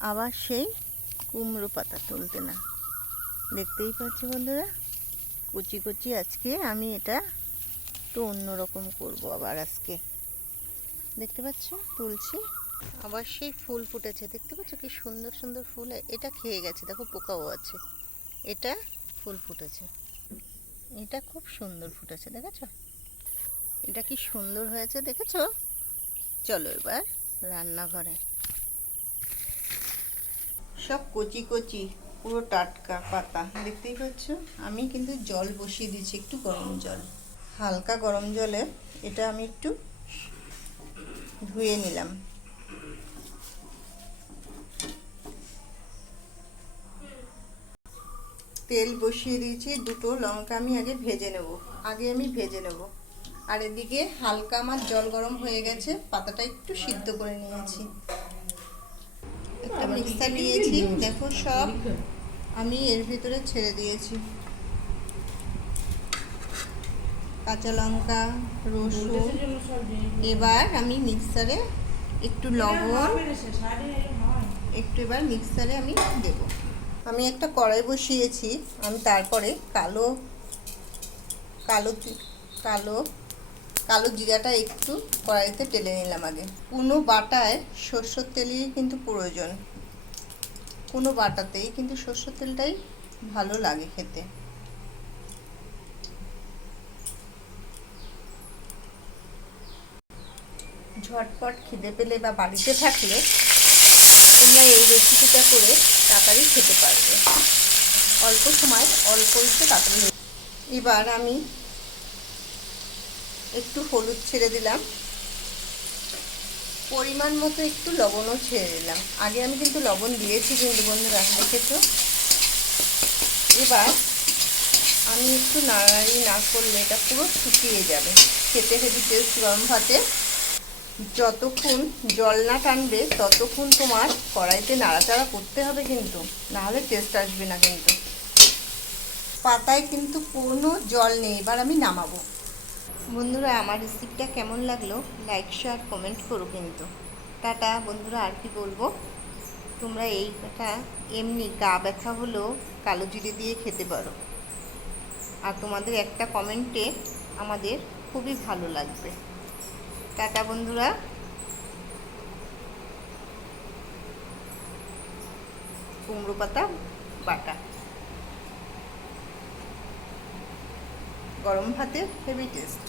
আবার সেই কুমড়ো পাতা তুলতে না। দেখতেই পাচ্ছ বন্ধুরা, কুচি কুচি আজকে আমি এটা একটু অন্যরকম করব আবার আজকে। দেখতে পাচ্ছ? তুলছি, আবার সেই ফুল ফুটেছে। দেখতে পাচ্ছ কি সুন্দর সুন্দর ফুল? এটা খেয়ে গেছে, দেখো পোকাও আছে। এটা ফুল ফুটেছে। এটা খুব সুন্দর ফুটেছে, দেখেছ? এটা কি সুন্দর হয়েছে, দেখেছ? চলো এবার রান্নাঘরে। সব কচি কচি, পুরো টাটকা পাতা। দেখতেই পাচ্ছ? আমি কিন্তু জল বসিয়ে দিয়েছি, একটু গরম জল। হালকা গরম জলে এটা আমি একটু ধুয়ে নিলাম। তেল বসিয়ে দিয়েছি, দুটো লঙ্কা আমি আগে ভেজে নেব। আগে আমি ভেজে নেব। আর এদিকে হালকা আমার জল গরম হয়ে গেছে, পাতাটা একটু সিদ্ধ করে নিয়েছি। মিক্সার নিয়েছি দেখো সব। আমি এর ভিতরে ছেড়ে দিয়েছি। কাঁচা লঙ্কা রসুন। এবার আমি মিক্সারে একটু লবণ। একটু এবার মিক্সারে আমি দেব। আমি একটা কড়াই বসিয়েছি। আমি তারপরে কালো কালো কালো কালো জিরাটা একটু কড়াইতে টেলে নিলাম আগে। কোনো বাটায় সর্ষের তেলই কিন্তু প্রয়োজন। কোনো বাটাতেই কিন্তু সর্ষের তেলটাই ভালো লাগে খেতে। ঝটপট খিদে পেলে বা বাড়িতে থাকলে তোমরা এই রেসিপিটা করে তাড়াতাড়ি খেতে পারবে। অল্প সময় অল্প একটু তাড়াতাড়ি এবার আমি একটু হলুদ ছেড়ে দিলাম। পরিমাণ মতো একটু লবণও ছেড়ে দিলাম। আগে আমি কিন্তু লবণ দিয়েছি, কিন্তু বন্ধুরা দেখেছ? এবার আমি একটু নাড়াড়ি না করলে এটা পুরো শুকিয়ে যাবে। খেতে হেভি টেস্ট গরম ভাতে। যতক্ষণ জল না টানবে, ততক্ষণ তোমার কড়াইতে নাড়াচাড়া করতে হবে কিন্তু নাহলে টেস্ট আসবে না কিন্তু। পাতায় কিন্তু কোনো জল নেই। এবার আমি নামাবো। বন্ধুরা, আমার রেসিপিটা কেমন লাগল? লাইক শেয়ার কমেন্ট করো কিন্তু। টাটা, বন্ধুরা, আর কি বলব? তোমরা এইটা এমনি গা ব্যথা হলেও কালো জিরে দিয়ে খেতে পারো। আর তোমাদের একটা কমেন্টে আমাদের খুবই ভালো লাগবে। টাটা, বন্ধুরা। কুমড়ো পাতা, বাটা। গরম ভাতে হেভি টেস্ট